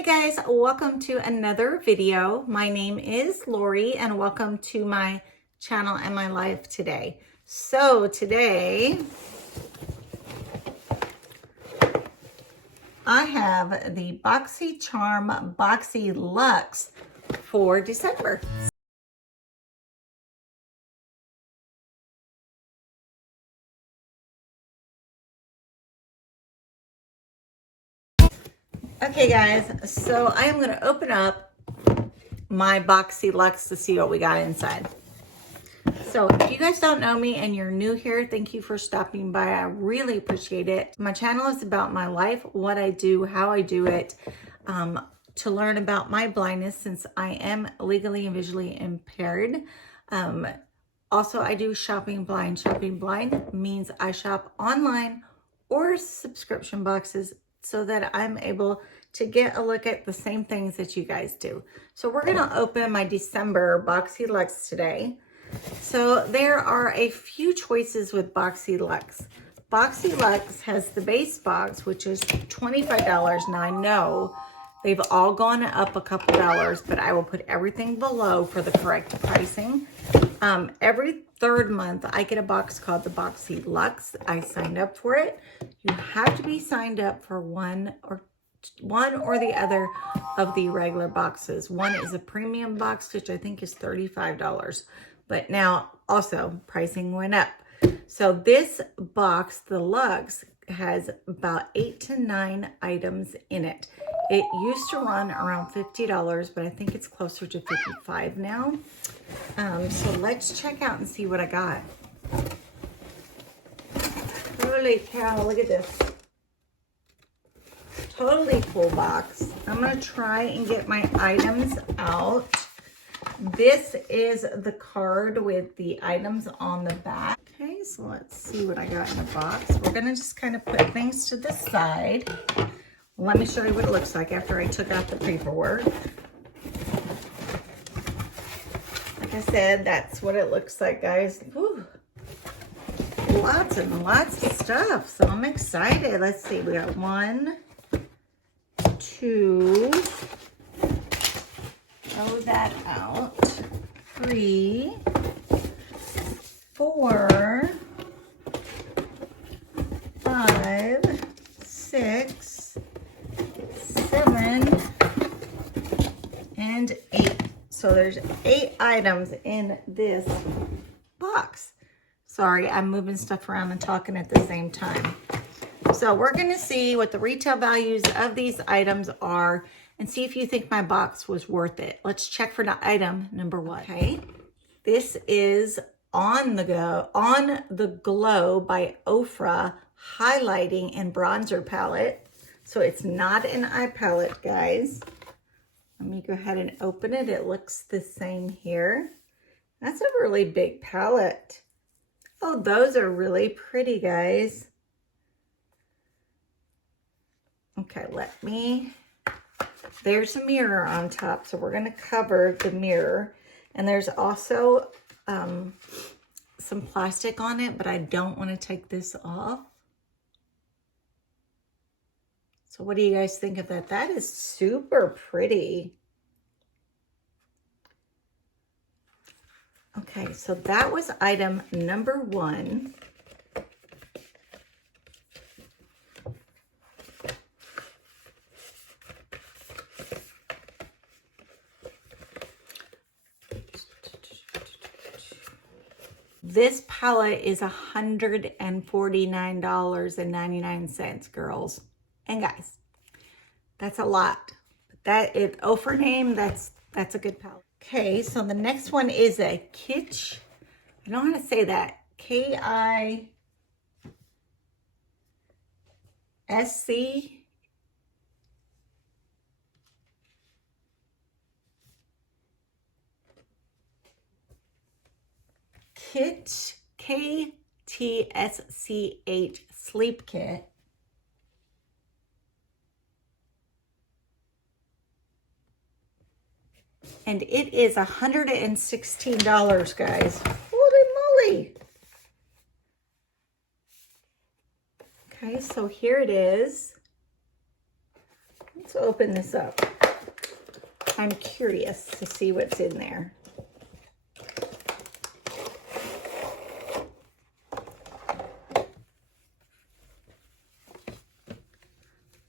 Hey guys, welcome to another video. My name is Lori and welcome to my channel and my life today. So today I have the Boxycharm Boxy Luxe for December. Okay guys, so I am going to open up my Boxy Luxe to see what we got inside. So if you guys don't know me and you're new here, thank you for stopping by. I really appreciate it. My channel is about my life, what I do, how I do it, to learn about my blindness since I am legally and visually impaired. Also, I do shopping blind. Shopping blind means I shop online or subscription boxes so that I'm able to get a look at the same things that you guys do. So we're gonna open my December Boxy Luxe today. So there are a few choices with Boxy Luxe. Boxy Luxe has the base box, which is $25. Now I know they've all gone up a couple dollars, but I will put everything below for the correct pricing. Every third month, I get a box called the Boxy Luxe. I signed up for it. You have to be signed up for one or the other of the regular boxes. One is a premium box, which I think is $35. But now also pricing went up. So this box, the Luxe, has about 8 to 9 items in it. It used to run around $50, but I think it's closer to $55 now. So let's check out and see what I got. Holy cow, look at this. Totally full box. I'm gonna try and get my items out. This is the card with the items on the back. Okay, so let's see what I got in the box. We're gonna just kind of put things to the side. Let me show you what it looks like after I took out the paperwork. Like I said, that's what it looks like, guys. Whew. Lots and lots of stuff, so I'm excited. Let's see, we got 1, 2, throw that out, 3, 4, 5, 6, 7, and 8. So there's 8 items in this box. Sorry, I'm moving stuff around and talking at the same time. So we're going to see what the retail values of these items are and see if you think my box was worth it. Let's check for item number 1. Okay, this is On the Glow by Ofra highlighting and bronzer palette. So it's not an eye palette, guys. Let me go ahead and open it. It looks the same here. That's a really big palette. Oh, those are really pretty, guys. Okay, there's a mirror on top, so we're gonna cover the mirror. And there's also some plastic on it, but I don't wanna take this off. So what do you guys think of that? That is super pretty. Okay, so that was item number 1. This palette is $149.99, girls and guys. That's a lot. That is Ofra name. That's a good palette. Okay, so the next one is a Kitsch. I don't know how to say that. KISC. Kitsch, KTSCH Sleep Kit. And it is $116, guys. Holy moly. Okay, so here it is. Let's open this up. I'm curious to see what's in there.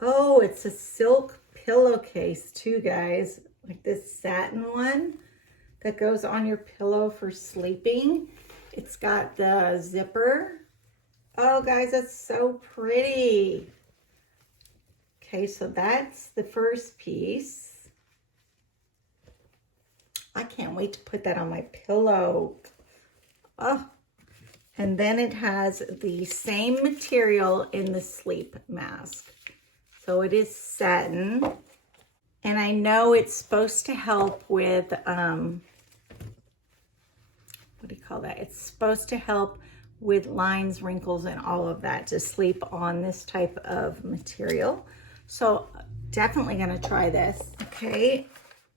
Oh, it's a silk pillowcase too, guys. Like this satin one that goes on your pillow for sleeping. It's got the zipper. Oh, guys, that's so pretty. Okay, so that's the first piece. I can't wait to put that on my pillow. Oh, and then it has the same material in the sleep mask. So it is satin, and I know it's supposed to help with, what do you call that? It's supposed to help with lines, wrinkles, and all of that to sleep on this type of material. So definitely gonna try this. Okay,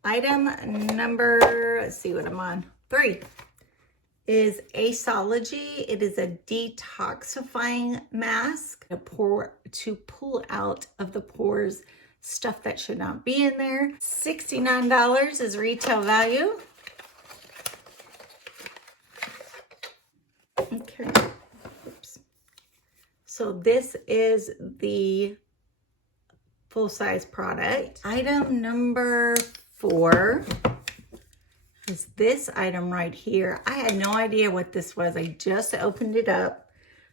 item number, let's see what I'm on, 3 is Aceology. It is a detoxifying mask to pull out of the pores stuff that should not be in there. $69 is retail value. Okay. Oops. So this is the full-size product. Item number 4 is this item right here. I had no idea what this was. I just opened it up.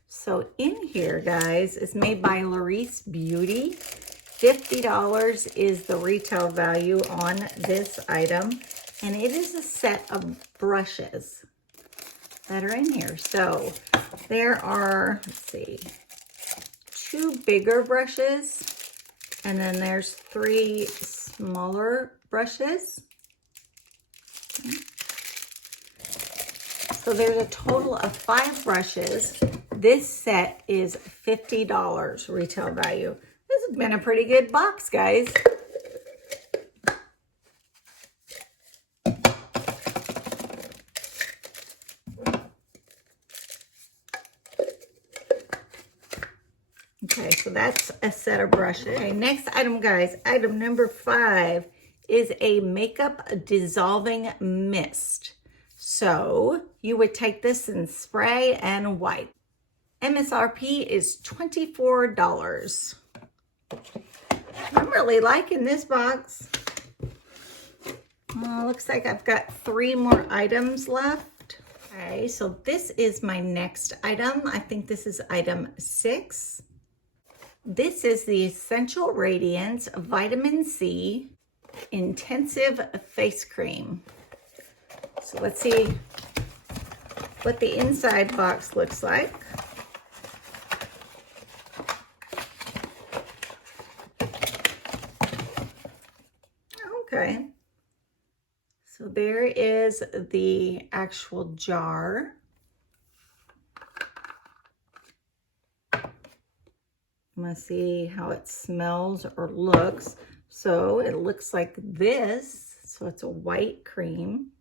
So in here, guys, it's made by Lorrie's Beauty. $50 is the retail value on this item. And it is a set of brushes that are in here. So there are, let's see, 2 bigger brushes. And then there's 3 smaller brushes. So there's a total of 5 brushes. This set is $50 retail value. This has been a pretty good box, guys. Okay, so that's a set of brushes. Okay, next item, guys, item number 5 is a makeup dissolving mist. So you would take this and spray and wipe. MSRP is $24. I'm really liking this box. Looks like I've got 3 more items left. Okay, so this is my next item. I think this is item 6. This is the Essential Radiance Vitamin C Intensive Face Cream. So let's see what the inside box looks like. Okay. So there is the actual jar. I'm gonna see how it smells or looks. So it looks like this. So it's a white cream.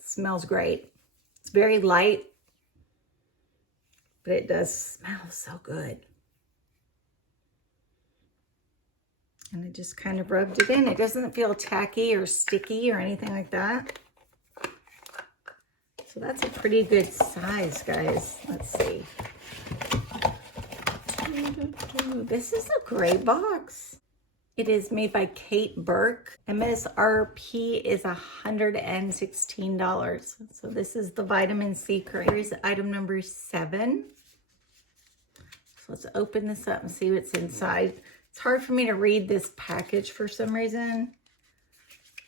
Smells great. It's very light, but it does smell so good. And I just kind of rubbed it in. It doesn't feel tacky or sticky or anything like that. So that's a pretty good size, guys. Let's see. This is a great box. It is made by Kate Burke. MSRP is $116. So this is the vitamin C cream. Here's item number 7. So let's open this up and see what's inside. It's hard for me to read this package for some reason.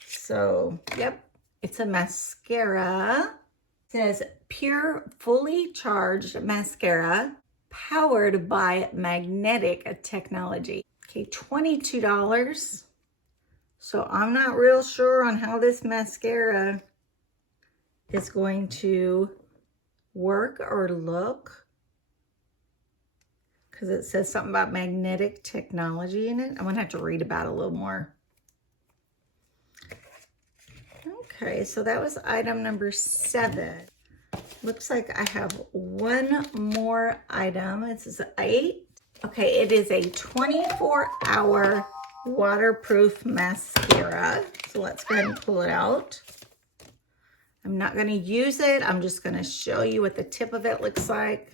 So, yep, it's a mascara. It says pure, fully charged mascara powered by magnetic technology. Okay, $22. So I'm not real sure on how this mascara is going to work or look, because it says something about magnetic technology in it. I'm gonna have to read about it a little more. Okay, so that was item number 7. Looks like I have one more item. This is 8. Okay, it is a 24-hour waterproof mascara. So let's go ahead and pull it out. I'm not going to use it. I'm just going to show you what the tip of it looks like.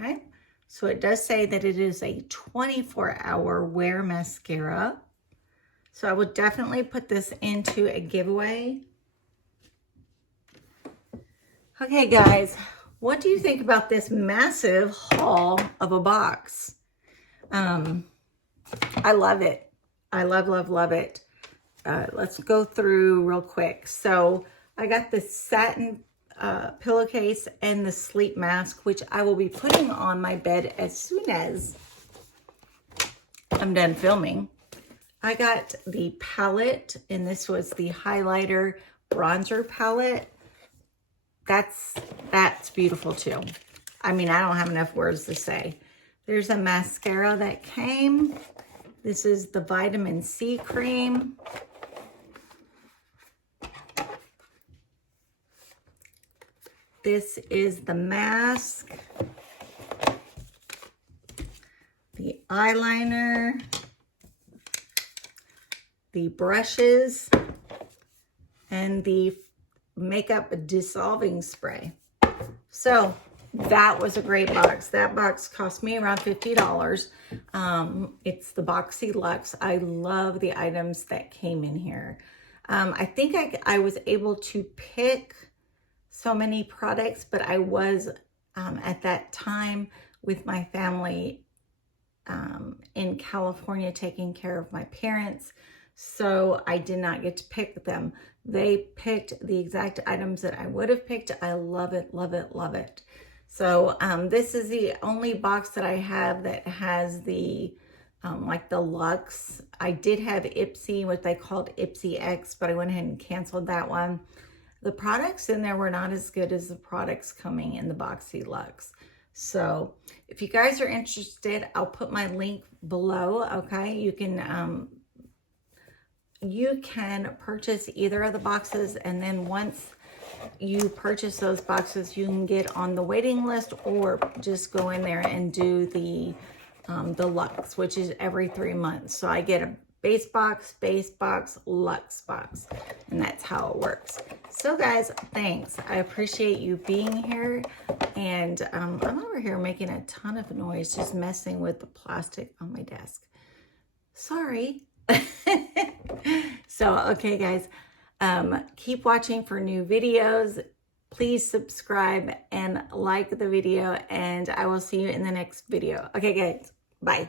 Okay, so it does say that it is a 24-hour wear mascara. So I would definitely put this into a giveaway. Okay, guys, what do you think about this massive haul of a box? I love it. I love it. Let's go through real quick. So I got the satin pillowcase and the sleep mask, which I will be putting on my bed as soon as I'm done filming. I got the palette, and this was the highlighter bronzer palette. That's beautiful too. I mean, I don't have enough words to say. There's a mascara that came. This is the vitamin C cream. This is the mask, the eyeliner, the brushes, and the makeup dissolving spray. So that was a great box. That box cost me around $50. It's the Boxy Luxe. I love the items that came in here. I think I was able to pick so many products, but I was at that time with my family in California taking care of my parents, so I did not get to pick them. They picked the exact items that I would have picked. I love it, love it, love it. So this is the only box that I have that has the like the Luxe. I did have IPSY, what they called IPSY X, but I went ahead and canceled that one. The products in there were not as good as the products coming in the Boxy Luxe. So if you guys are interested, I'll put my link below, okay? You can purchase either of the boxes, and then once you purchase those boxes, you can get on the waiting list, or just go in there and do the Luxe, which is every 3 months. So I get a base box, Luxe box, and that's how it works. So guys, thanks. I appreciate you being here, and I'm over here making a ton of noise, just messing with the plastic on my desk. Sorry. So, okay guys, keep watching for new videos. Please subscribe and like the video, and I will see you in the next video. Okay guys, bye.